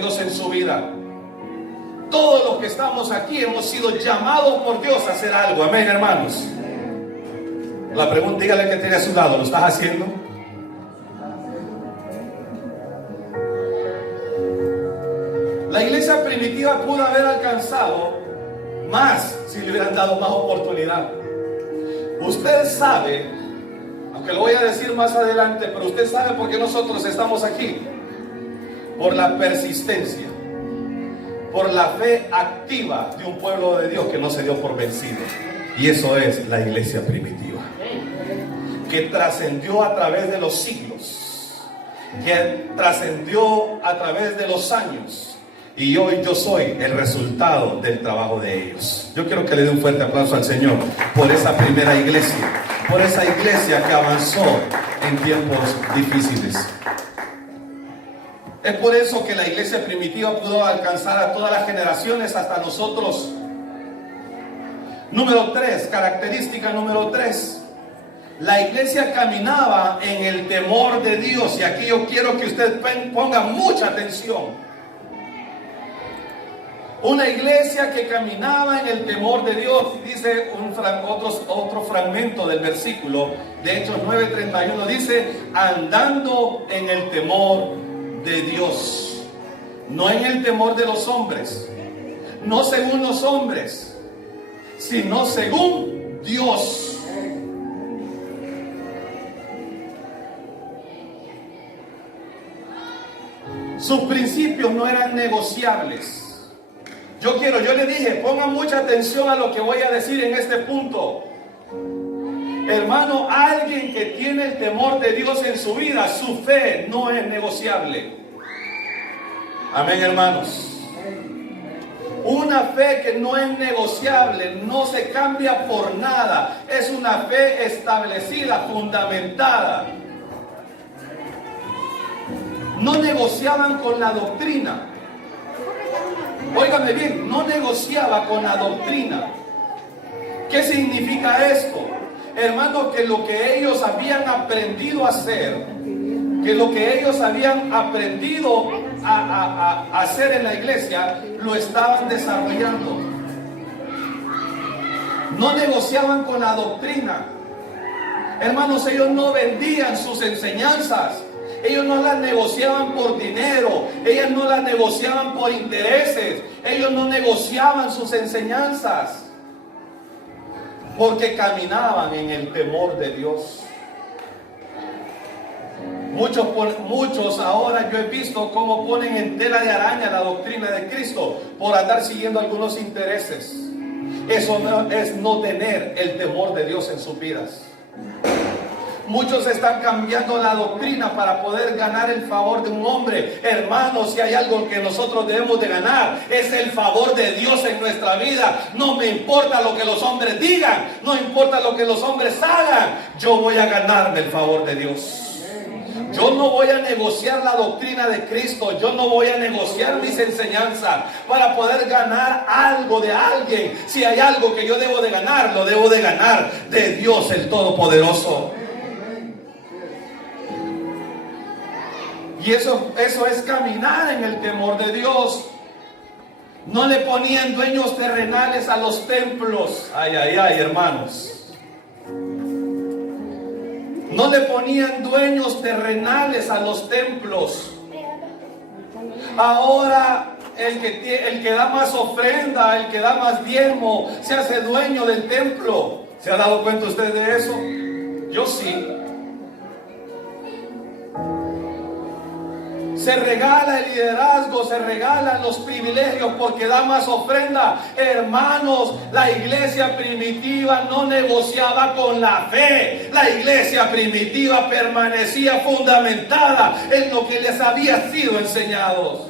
Dios en su vida. Todos los que estamos aquí hemos sido llamados por Dios a hacer algo. Amén, hermanos. La pregunta, dígale que tiene a su lado, ¿lo estás haciendo? La iglesia primitiva pudo haber alcanzado más si le hubieran dado más oportunidad. Usted sabe, aunque lo voy a decir más adelante, pero usted sabe por qué nosotros estamos aquí. Por la persistencia, por la fe activa de un pueblo de Dios que no se dio por vencido. Y eso es la iglesia primitiva, que trascendió a través de los siglos, que trascendió a través de los años. Y hoy yo soy el resultado del trabajo de ellos. Yo quiero que le dé un fuerte aplauso al Señor por esa primera iglesia, por esa iglesia que avanzó en tiempos difíciles. Es por eso que la iglesia primitiva pudo alcanzar a todas las generaciones, hasta nosotros. Número 3, característica número 3. La iglesia caminaba en el temor de Dios. Y aquí yo quiero que usted ponga mucha atención. Una iglesia que caminaba en el temor de Dios. Dice otro fragmento del versículo de Hechos 9:31. Dice, andando en el temor de Dios, no en el temor de los hombres, no según los hombres, sino según Dios. Sus principios no eran negociables. Yo le dije, pongan mucha atención a lo que voy a decir en este punto. Hermano, alguien que tiene el temor de Dios en su vida, su fe no es negociable. Amén, hermanos. Una fe que no es negociable, no se cambia por nada. Es una fe establecida, fundamentada. No negociaban con la doctrina. Óigame bien, no negociaba con la doctrina. ¿Qué significa esto? Hermano, que lo que ellos habían aprendido a hacer, que lo que ellos habían aprendido a hacer en la iglesia, lo estaban desarrollando. No negociaban con la doctrina. Hermanos, ellos no vendían sus enseñanzas. Ellos no las negociaban por dinero. Ellos no las negociaban por intereses. Ellos no negociaban sus enseñanzas, porque caminaban en el temor de Dios. Muchos ahora yo he visto cómo ponen en tela de araña la doctrina de Cristo por andar siguiendo algunos intereses. Eso no es no tener el temor de Dios en sus vidas. Muchos están cambiando la doctrina para poder ganar el favor de un hombre. Hermanos, si hay algo que nosotros debemos de ganar, es el favor de Dios en nuestra vida. No me importa lo que los hombres digan, no importa lo que los hombres hagan, yo voy a ganarme el favor de Dios. Yo no voy a negociar la doctrina de Cristo. Yo no voy a negociar mis enseñanzas para poder ganar algo de alguien. Si hay algo que yo debo de ganar, lo debo de ganar de Dios el Todopoderoso. Y eso es caminar en el temor de Dios. No le ponían dueños terrenales a los templos. Ay, hermanos. No le ponían dueños terrenales a los templos. Ahora el que da más ofrenda, el que da más diezmo, se hace dueño del templo. ¿Se ha dado cuenta usted de eso? Yo sí. Se regala el liderazgo, se regalan los privilegios porque da más ofrenda. Hermanos, la iglesia primitiva no negociaba con la fe. La iglesia primitiva permanecía fundamentada en lo que les había sido enseñado.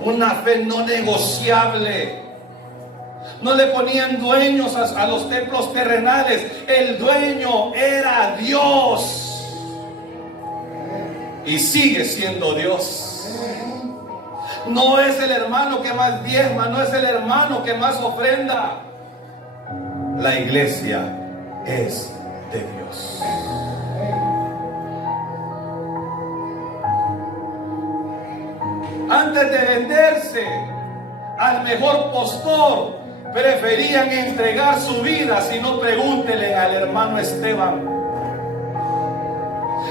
Una fe no negociable. No le ponían dueños a los templos terrenales. El dueño era Dios. Y sigue siendo Dios. No es el hermano que más diezma, no es el hermano que más ofrenda. La iglesia es de Dios. Antes de venderse al mejor postor, preferían entregar su vida. Si no, pregúntele al hermano Esteban.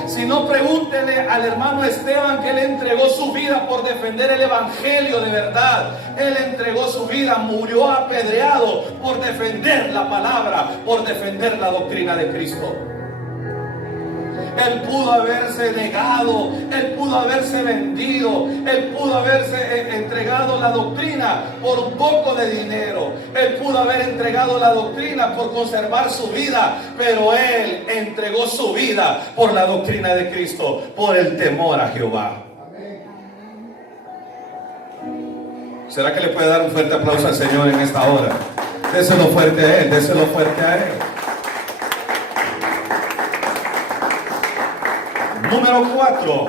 Si no, pregúntele al hermano Esteban, que él entregó su vida por defender el evangelio de verdad. Él entregó su vida, murió apedreado por defender la palabra, por defender la doctrina de Cristo. Él pudo haberse negado, él pudo haberse vendido, él pudo haberse entregado la doctrina por un poco de dinero, él pudo haber entregado la doctrina por conservar su vida, pero él entregó su vida por la doctrina de Cristo, por el temor a Jehová. ¿Será que le puede dar un fuerte aplauso al Señor en esta hora? Déselo fuerte a Él, déselo fuerte a Él. Número 4.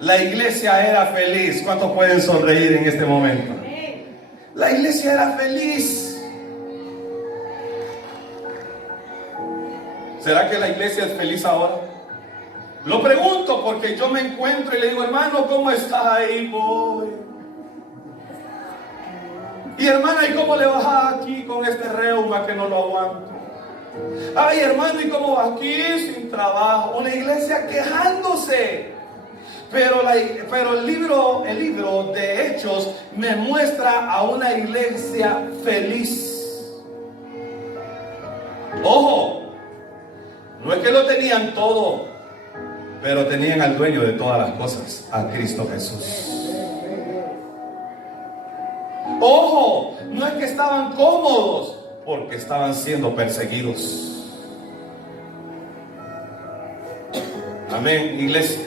La iglesia era feliz. ¿Cuántos pueden sonreír en este momento? La iglesia era feliz. ¿Será que la iglesia es feliz ahora? Lo pregunto porque yo me encuentro y le digo, hermano, ¿cómo está ahí? Voy. Y hermana, ¿y cómo le vas aquí con este reuma que no lo aguanto? Ay, hermano, ¿y cómo va aquí sin trabajo? Una iglesia quejándose. Pero el libro de Hechos me muestra a una iglesia feliz. Ojo, no es que lo tenían todo, pero tenían al dueño de todas las cosas, a Cristo Jesús. Ojo, no es que estaban cómodos, porque estaban siendo perseguidos. Amén, iglesia.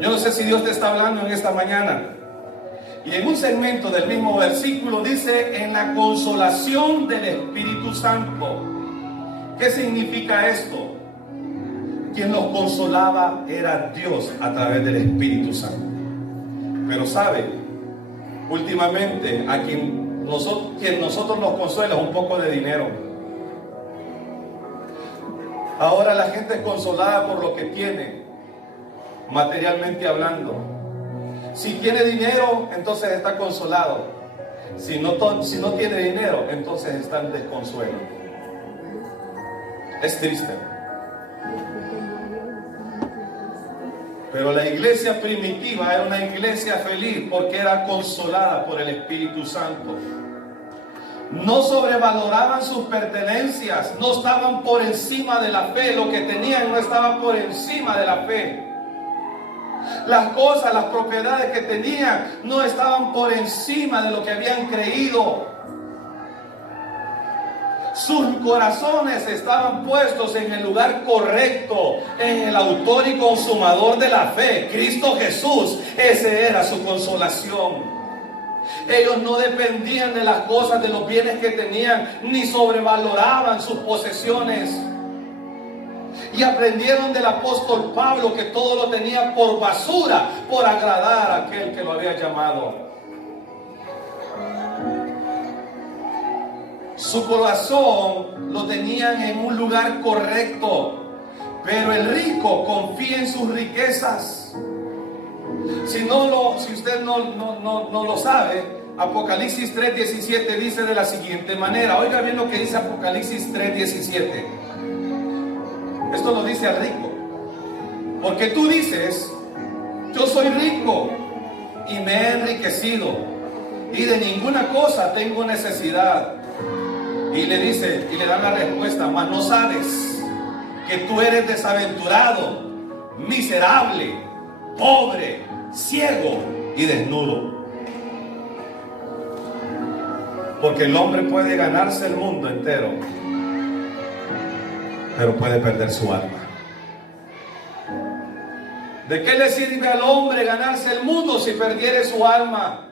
Yo no sé si Dios te está hablando en esta mañana. Y en un segmento del mismo versículo dice, en la consolación del Espíritu Santo. ¿Qué significa esto? Quien los consolaba era Dios a través del Espíritu Santo. Pero sabe, últimamente a quien nosotros nos consuela es un poco de dinero. Ahora la gente es consolada por lo que tiene, materialmente hablando. Si tiene dinero, entonces está consolado. Si no tiene dinero, entonces está en desconsuelo. Es triste. Pero la iglesia primitiva era una iglesia feliz porque era consolada por el Espíritu Santo. No sobrevaloraban sus pertenencias, no estaban por encima de la fe. Lo que tenían no estaba por encima de la fe. Las cosas, las propiedades que tenían no estaban por encima de lo que habían creído. Sus corazones estaban puestos en el lugar correcto, en el autor y consumador de la fe, Cristo Jesús. Esa era su consolación. Ellos no dependían de las cosas, de los bienes que tenían, ni sobrevaloraban sus posesiones. Y aprendieron del apóstol Pablo que todo lo tenía por basura, por agradar a aquel que lo había llamado. Su corazón lo tenían en un lugar correcto, pero el rico confía en sus riquezas. Si usted no lo sabe, Apocalipsis 3:17 dice de la siguiente manera. Oiga bien lo que dice Apocalipsis 3:17. Esto lo dice al rico. Porque tú dices, yo soy rico y me he enriquecido y de ninguna cosa tengo necesidad. Y le dan la respuesta, mas no sabes que tú eres desaventurado, miserable, pobre, ciego y desnudo. Porque el hombre puede ganarse el mundo entero, pero puede perder su alma. ¿De qué le sirve al hombre ganarse el mundo si perdiere su alma?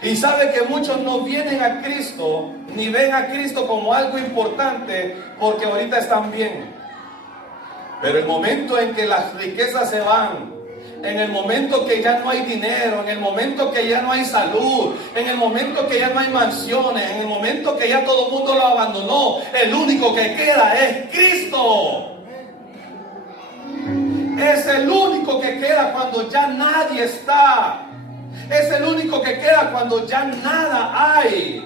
Y sabe que muchos no vienen a Cristo, ni ven a Cristo como algo importante, porque ahorita están bien. Pero el momento en que las riquezas se van, en el momento que ya no hay dinero, en el momento que ya no hay salud, en el momento que ya no hay mansiones, en el momento que ya todo el mundo lo abandonó, el único que queda es Cristo. Ese el único que queda cuando ya nadie está. Es el único que queda cuando ya nada hay.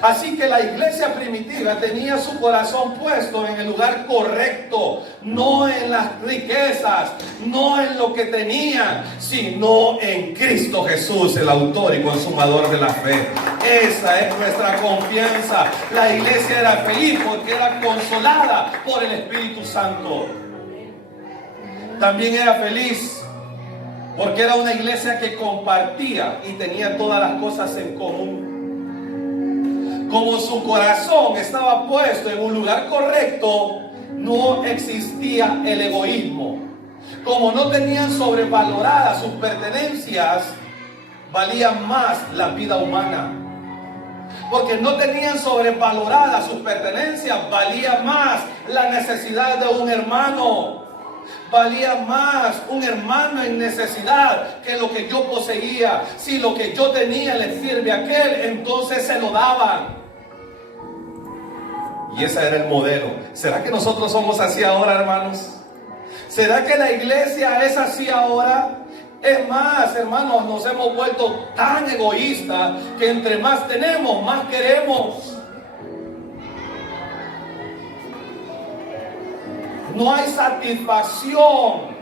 Así que la iglesia primitiva tenía su corazón puesto en el lugar correcto, no en las riquezas, no en lo que tenían, sino en Cristo Jesús, el autor y consumador de la fe. Esa es nuestra confianza. La iglesia era feliz porque era consolada por el Espíritu Santo. También era feliz porque era una iglesia que compartía y tenía todas las cosas en común. Como su corazón estaba puesto en un lugar correcto, no existía el egoísmo. Como no tenían sobrevaloradas sus pertenencias, valía más la vida humana. Porque no tenían sobrevaloradas sus pertenencias, valía más la necesidad de un hermano. Valía más un hermano en necesidad que lo que yo poseía. Si lo que yo tenía le sirve a aquel, entonces se lo daban. Y ese era el modelo. ¿Será que nosotros somos así ahora, hermanos? ¿Será que la iglesia es así ahora? Es más, hermanos, nos hemos vuelto tan egoístas que entre más tenemos, más queremos. No hay satisfacción.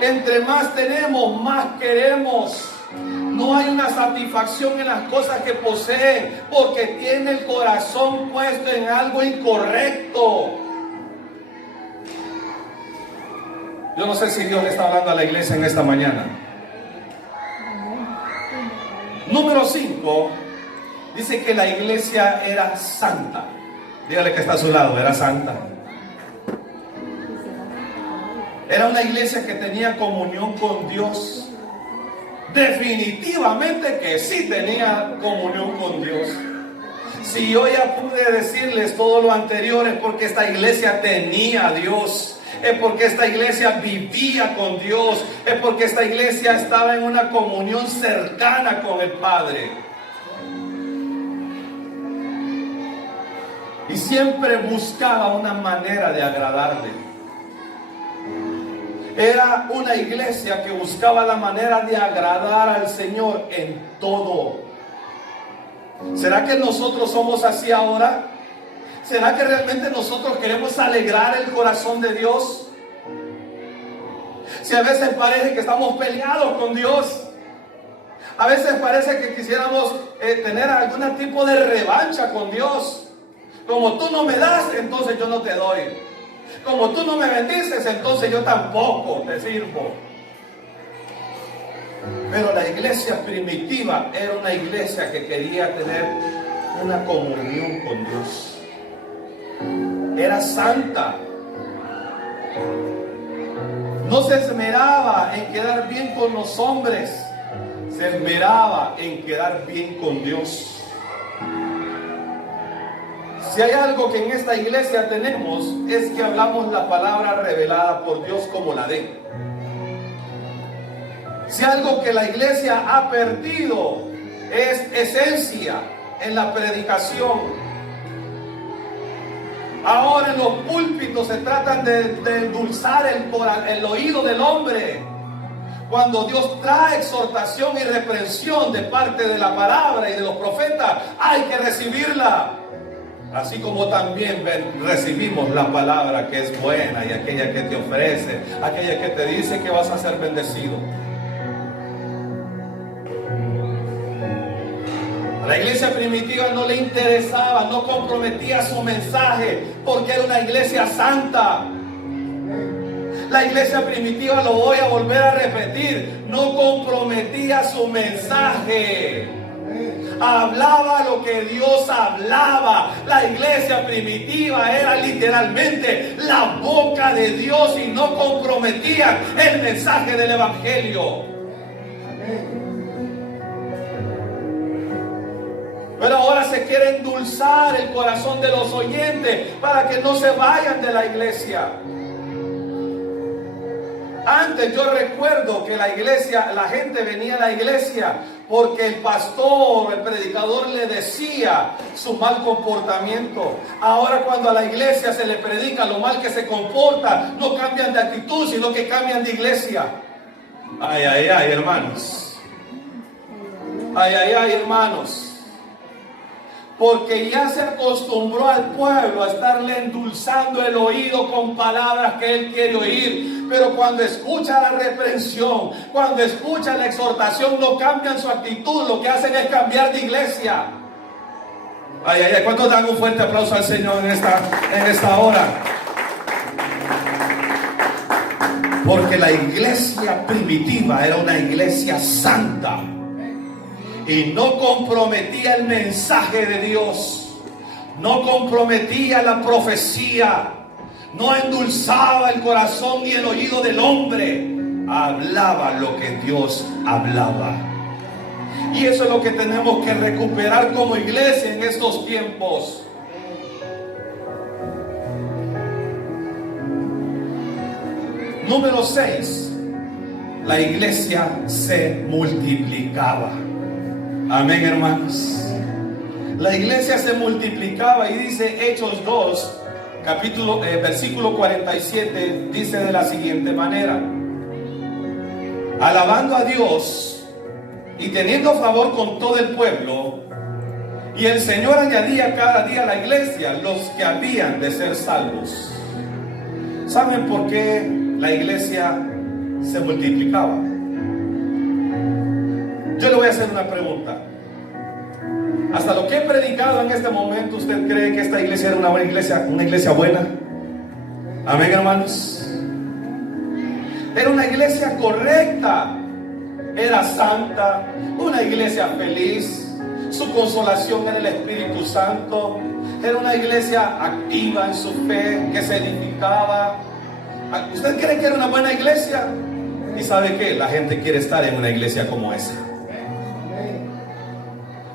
Entre más tenemos, más queremos. No hay una satisfacción en las cosas que poseen porque tiene el corazón puesto en algo incorrecto. Yo no sé si Dios le está hablando a la iglesia en esta mañana. Número 5, dice que la iglesia era santa. Dígale que está a su lado, era santa. Era una iglesia que tenía comunión con Dios. Definitivamente que sí tenía comunión con Dios. Si yo ya pude decirles todo lo anterior es porque esta iglesia tenía a Dios. Es porque esta iglesia vivía con Dios. Es porque esta iglesia estaba en una comunión cercana con el Padre. Y siempre buscaba una manera de agradarle. Era una iglesia que buscaba la manera de agradar al Señor en todo. ¿Será que nosotros somos así ahora? ¿Será que realmente nosotros queremos alegrar el corazón de Dios? Si a veces parece que estamos peleados con Dios, a veces parece que quisiéramos tener algún tipo de revancha con Dios. Como tú no me das, entonces yo no te doy. Como tú no me bendices, entonces yo tampoco te sirvo. Pero la iglesia primitiva era una iglesia que quería tener una comunión con Dios. Era santa. No se esmeraba en quedar bien con los hombres, se esmeraba en quedar bien con Dios. Si hay algo que en esta iglesia tenemos, es que hablamos la palabra revelada por Dios como la de. Si algo que la iglesia ha perdido es esencia en la predicación. Ahora en los púlpitos se tratan de endulzar el oído del hombre. Cuando Dios trae exhortación y reprensión de parte de la palabra y de los profetas, hay que recibirla. Así como también recibimos la palabra que es buena y aquella que te ofrece, aquella que te dice que vas a ser bendecido. A la iglesia primitiva no le interesaba, no comprometía su mensaje porque era una iglesia santa. La iglesia primitiva, lo voy a volver a repetir, no comprometía su mensaje. Hablaba lo que Dios hablaba. La iglesia primitiva era literalmente la boca de Dios y no comprometían el mensaje del evangelio. Pero ahora se quiere endulzar el corazón de los oyentes para que no se vayan de la iglesia. Antes yo recuerdo que la gente venía a la iglesia porque el pastor, el predicador le decía su mal comportamiento. Ahora cuando a la iglesia se le predica lo mal que se comporta, no cambian de actitud, sino que cambian de iglesia. Ay, ay, ay, hermanos. Ay, ay, ay, hermanos. Porque ya se acostumbró al pueblo a estarle endulzando el oído con palabras que él quiere oír. Pero cuando escucha la reprensión, cuando escucha la exhortación, no cambian su actitud. Lo que hacen es cambiar de iglesia. Ay, ay, ay. ¿Cuántos dan un fuerte aplauso al Señor en esta hora? Porque la iglesia primitiva era una iglesia santa. Y no comprometía el mensaje de Dios, no comprometía la profecía, no endulzaba el corazón ni el oído del hombre, hablaba lo que Dios hablaba. Y eso es lo que tenemos que recuperar como iglesia en estos tiempos. Número 6, la iglesia se multiplicaba. Amén, hermanos. La iglesia se multiplicaba y dice Hechos 2, versículo 47, dice de la siguiente manera: alabando a Dios y teniendo favor con todo el pueblo, y el Señor añadía cada día a la iglesia los que habían de ser salvos. ¿Saben por qué la iglesia se multiplicaba? Yo le voy a hacer una pregunta. Hasta lo que he predicado en este momento, ¿usted cree que esta iglesia era una buena iglesia? ¿Una iglesia buena? Amén, hermanos. Era una iglesia correcta. Era santa. Una iglesia feliz. Su consolación era el Espíritu Santo. Era una iglesia activa en su fe, que se edificaba. ¿Usted cree que era una buena iglesia? ¿Y sabe qué? La gente quiere estar en una iglesia como esa.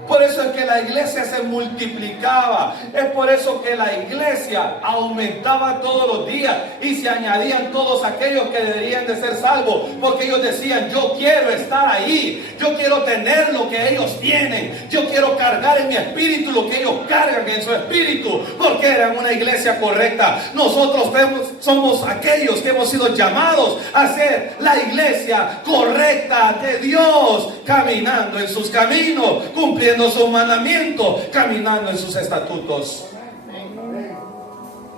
Por eso es que la iglesia se multiplicaba. Es por eso que la iglesia aumentaba todos los días y se añadían todos aquellos que deberían de ser salvos. Porque ellos decían: yo quiero estar ahí, yo quiero tener lo que ellos tienen, yo quiero cargar en mi espíritu lo que ellos cargan en su espíritu, porque eran una iglesia correcta. Nosotros somos aquellos que hemos sido llamados a ser la iglesia correcta de Dios, caminando en sus caminos, cumpliendo sus mandamientos, caminando en sus estatutos.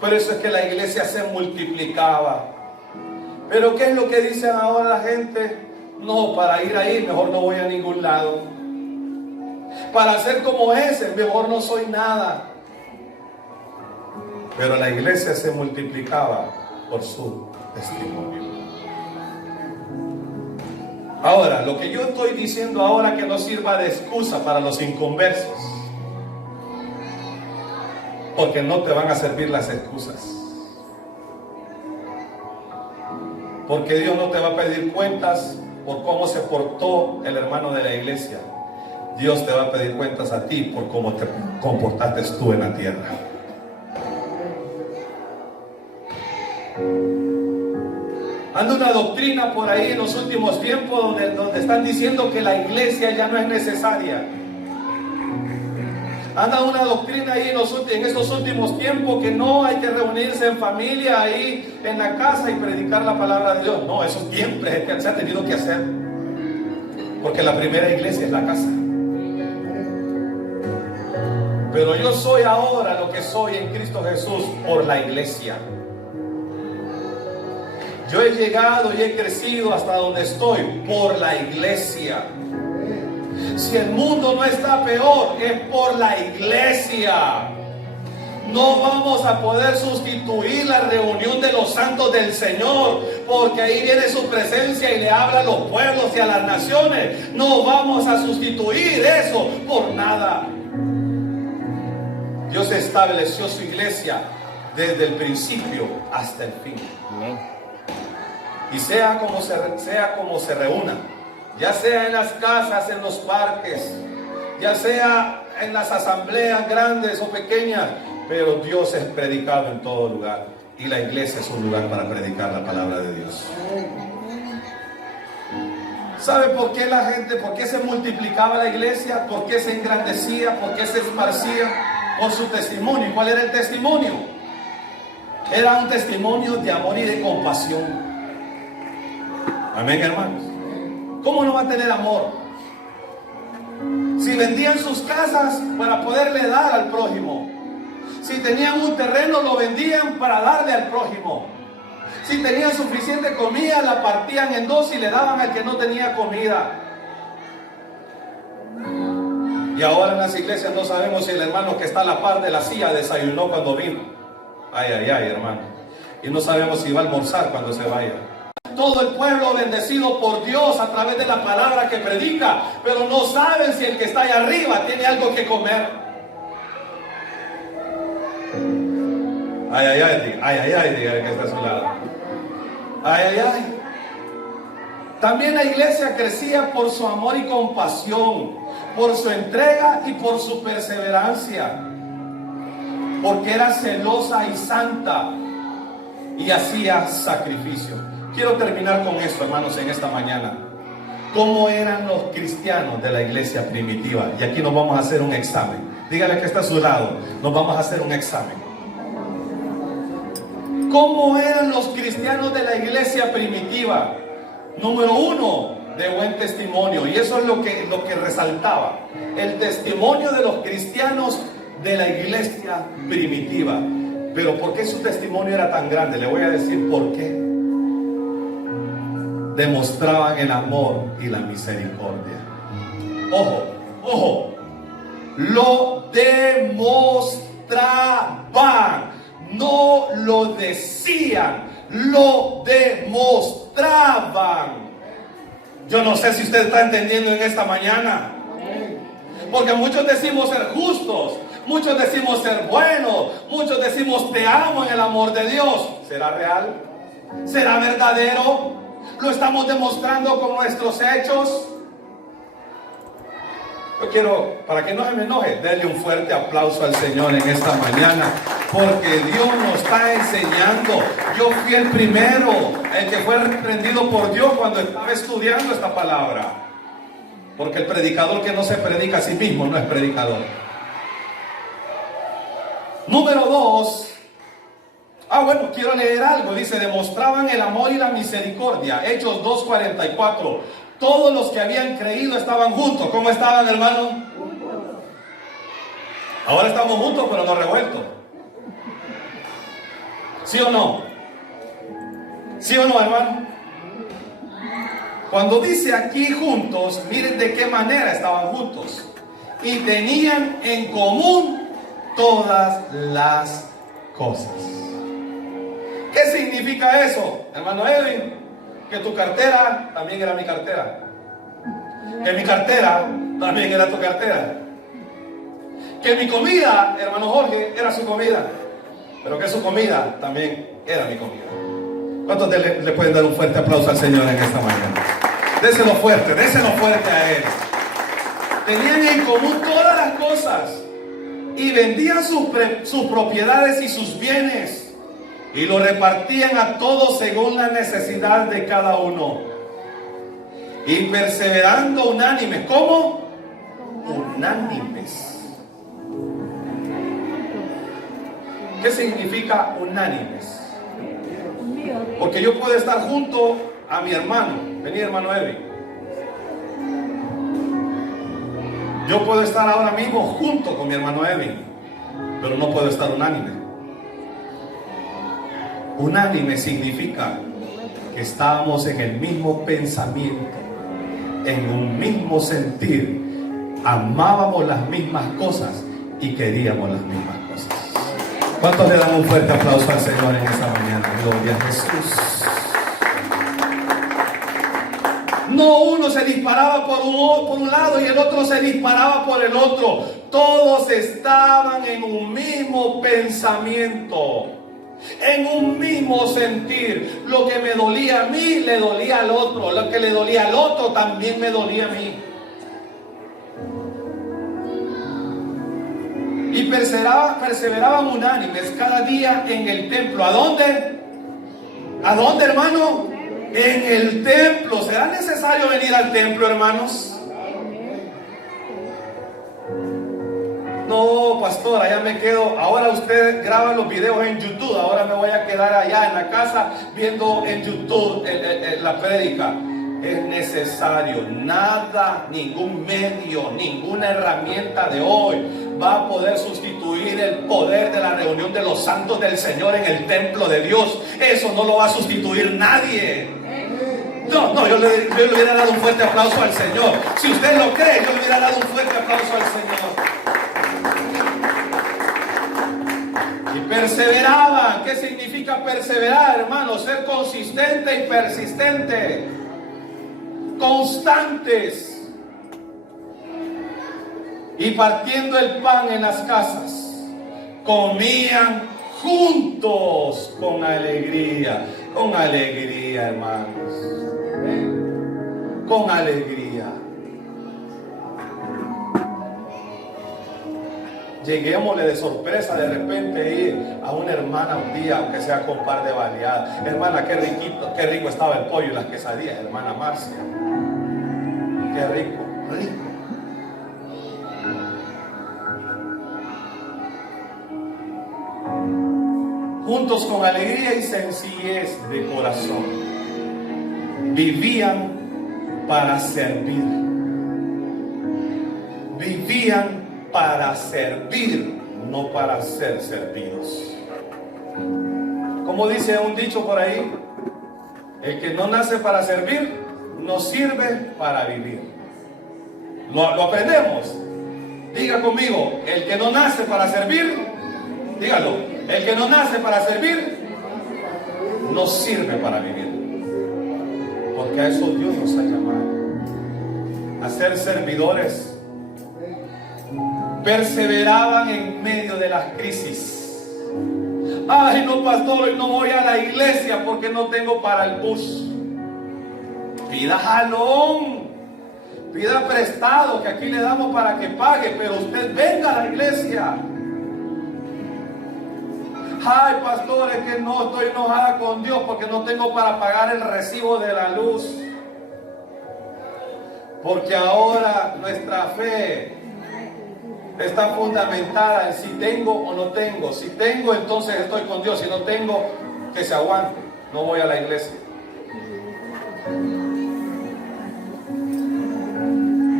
Por eso es que la iglesia se multiplicaba. Pero ¿qué es lo que dicen ahora la gente? No, para ir ahí mejor no voy a ningún lado. Para ser como ese mejor no soy nada. Pero la iglesia se multiplicaba por su testimonio. Ahora, lo que yo estoy diciendo ahora, que no sirva de excusa para los inconversos, porque no te van a servir las excusas. Porque Dios no te va a pedir cuentas por cómo se portó el hermano de la iglesia. Dios te va a pedir cuentas a ti por cómo te comportaste tú en la tierra. Anda una doctrina por ahí en los últimos tiempos donde están diciendo que la iglesia ya no es necesaria. Anda una doctrina ahí en estos últimos tiempos que no hay que reunirse en familia ahí en la casa y predicar la palabra de Dios. No, eso siempre se ha tenido que hacer, porque la primera iglesia es la casa. Pero yo soy ahora lo que soy en Cristo Jesús por la iglesia. Yo he llegado y he crecido hasta donde estoy por la iglesia. Si el mundo no está peor, es por la iglesia. No vamos a poder sustituir la reunión de los santos del Señor, porque ahí viene su presencia y le habla a los pueblos y a las naciones. No vamos a sustituir eso por nada. Dios estableció su iglesia desde el principio hasta el fin. Y sea como se reúnan, ya sea en las casas, en los parques, ya sea en las asambleas grandes o pequeñas, pero Dios es predicado en todo lugar, y la iglesia es un lugar para predicar la palabra de Dios. ¿Sabe por qué la gente, por qué se multiplicaba la iglesia? ¿Por qué se engrandecía? ¿Por qué se esparcía? Por su testimonio. ¿Y cuál era el testimonio? Era un testimonio de amor y de compasión. Amén, hermanos. ¿Cómo no va a tener amor? Si vendían sus casas para poderle dar al prójimo. Si tenían un terreno, lo vendían para darle al prójimo. Si tenían suficiente comida, la partían en dos y le daban al que no tenía comida. Y ahora en las iglesias no sabemos si el hermano que está a la par de la silla desayunó cuando vino. Ay, ay, ay, hermano. Y no sabemos si va a almorzar cuando se vaya. Todo el pueblo bendecido por Dios a través de la palabra que predica, pero no saben si el que está allá arriba tiene algo que comer. Ay, ay, ay, ay, ay, ay, diga el que está a su lado. Ay, ay, ay. También la iglesia crecía por su amor y compasión, por su entrega y por su perseverancia, porque era celosa y santa y hacía sacrificio. Quiero terminar con esto, hermanos, en esta mañana. ¿Cómo eran los cristianos de la iglesia primitiva? Y aquí nos vamos a hacer un examen. Dígale que está a su lado, nos vamos a hacer un examen. ¿Cómo eran los cristianos de la iglesia primitiva? Número uno, de buen testimonio. Y eso es lo que resaltaba. El testimonio de los cristianos de la iglesia primitiva. Pero ¿por qué su testimonio era tan grande? Le voy a decir por qué. Demostraban el amor y la misericordia. Ojo, ojo. Lo demostraban. No lo decían, lo demostraban. Yo no sé si usted está entendiendo en esta mañana. Porque muchos decimos ser justos, muchos decimos ser buenos, muchos decimos te amo en el amor de Dios. ¿Será real? ¿Será verdadero? ¿Lo estamos demostrando con nuestros hechos? Yo quiero, para que no se me enoje, denle un fuerte aplauso al Señor en esta mañana, porque Dios nos está enseñando. Yo fui el primero, el que fue reprendido por Dios cuando estaba estudiando esta palabra. Porque el predicador que no se predica a sí mismo no es predicador. Número 2. Bueno, quiero leer algo. Dice, demostraban el amor y la misericordia. Hechos 2:44. Todos los que habían creído estaban juntos. ¿Cómo estaban, hermano? Ahora estamos juntos, pero no revueltos. ¿Sí o no? ¿Sí o no, hermano? Cuando dice aquí juntos, miren de qué manera estaban juntos. Y tenían en común todas las cosas. ¿Qué significa eso, hermano Edwin? Que tu cartera también era mi cartera. Que mi cartera también era tu cartera. Que mi comida, hermano Jorge, era su comida. Pero que su comida también era mi comida. ¿Cuántos le pueden dar un fuerte aplauso al Señor en esta mañana? Déselo fuerte a Él. Tenían en común todas las cosas. Y vendían sus propiedades y sus bienes. Y lo repartían a todos según la necesidad de cada uno. Y perseverando unánimes. ¿Cómo? Unánimes. ¿Qué significa unánimes? Porque yo puedo estar junto a mi hermano. Vení, hermano Edwin. Yo puedo estar ahora mismo junto con mi hermano Edwin, pero no puedo estar unánime. Unánime significa que estábamos en el mismo pensamiento, en un mismo sentir, amábamos las mismas cosas y queríamos las mismas cosas. ¿Cuántos le dan un fuerte aplauso al Señor en esta mañana? Gloria a Jesús. No uno se disparaba por un lado y el otro se disparaba por el otro. Todos estaban en un mismo pensamiento, en un mismo sentir. Lo que me dolía a mí le dolía al otro. Lo que le dolía al otro también me dolía a mí. Y perseveraban unánimes cada día en el templo. ¿A dónde? ¿A dónde, hermano? En el templo. ¿Será necesario venir al templo, hermanos? No, pastor, allá me quedo. Ahora usted graba los videos en YouTube. Ahora me voy a quedar allá en la casa viendo en YouTube la prédica. Es necesario. Nada, ningún medio, ninguna herramienta de hoy va a poder sustituir el poder de la reunión de los santos del Señor en el templo de Dios. Eso no lo va a sustituir nadie. No, yo le hubiera dado un fuerte aplauso al Señor. Si usted lo cree, yo le hubiera dado un fuerte aplauso al Señor. Y perseveraban. ¿Qué significa perseverar, hermano? Ser consistente y persistente. Constantes. Y partiendo el pan en las casas, comían juntos con alegría, hermanos, con alegría. Lleguémosle de sorpresa de repente ir a una hermana un día, aunque sea con par de baleadas. Hermana, qué rico estaba el pollo y las quesadillas, hermana Marcia. Qué rico. Juntos con alegría y sencillez de corazón, vivían para servir. Vivían para servir, no para ser servidos. Como dice un dicho por ahí, el que no nace para servir, no sirve para vivir. Lo aprendemos. Diga conmigo, el que no nace para servir, dígalo. El que no nace para servir, no sirve para vivir. Porque a eso Dios nos ha llamado. A ser servidores. Perseveraban en medio de las crisis. Ay, no, pastor, hoy no voy a la iglesia porque no tengo para el bus. Pida jalón. Pida prestado, que aquí le damos para que pague, pero usted venga a la iglesia. Ay, pastor, es que no estoy enojada con Dios porque no tengo para pagar el recibo de la luz. Porque ahora nuestra fe está fundamentada en si tengo o no tengo. Si tengo, entonces estoy con Dios. Si no tengo, que se aguante. No voy a la iglesia.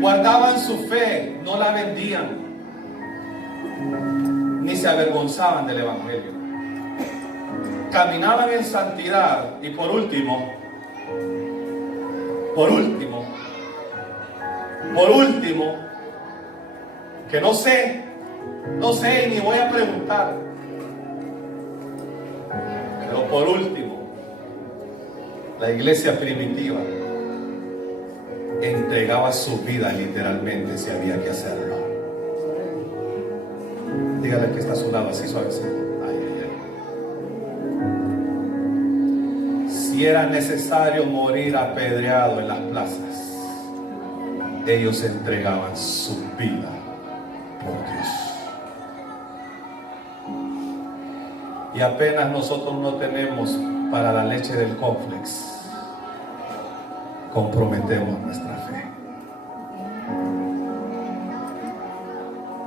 Guardaban su fe, no la vendían, ni se avergonzaban del evangelio. Caminaban en santidad. Y por último, que no sé y ni voy a preguntar, pero por último, la iglesia primitiva entregaba su vida literalmente si había que hacerlo. Dígale que está a su lado así suavecito. Si era necesario morir apedreado en las plazas, ellos entregaban su vida por Dios. Y apenas nosotros no tenemos para la leche del Conflex, comprometemos nuestra fe.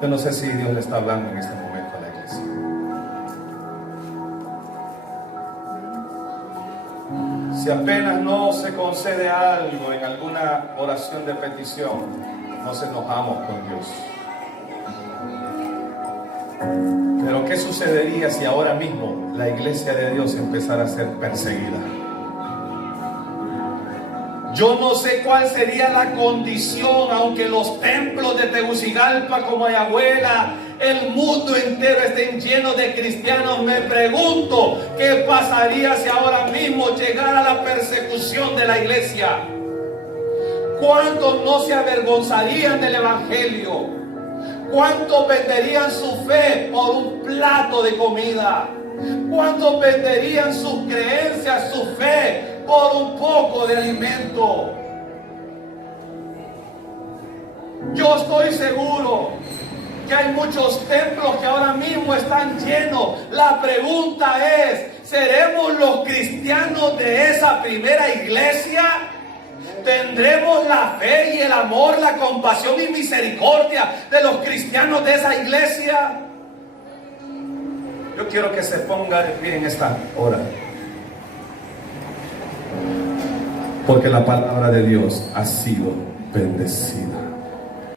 Yo no sé si Dios le está hablando en este momento a la iglesia. Si apenas no se concede algo en alguna oración de petición, nos enojamos con Dios. Pero ¿qué sucedería si ahora mismo la iglesia de Dios empezara a ser perseguida? Yo no sé cuál sería la condición, aunque los templos de Tegucigalpa, como Ayahuela, el mundo entero estén llenos de cristianos. Me pregunto, ¿qué pasaría si ahora mismo llegara la persecución de la iglesia? ¿Cuántos no se avergonzarían del evangelio? ¿Cuántos venderían su fe por un plato de comida? ¿Cuántos venderían sus creencias, su fe, por un poco de alimento? Yo estoy seguro que hay muchos templos que ahora mismo están llenos. La pregunta es, ¿seremos los cristianos cristianos de esa primera iglesia tendremos la fe y el amor, la compasión y misericordia de los cristianos de esa iglesia? Yo quiero que se ponga de pie en esta hora, porque la palabra de Dios ha sido bendecida.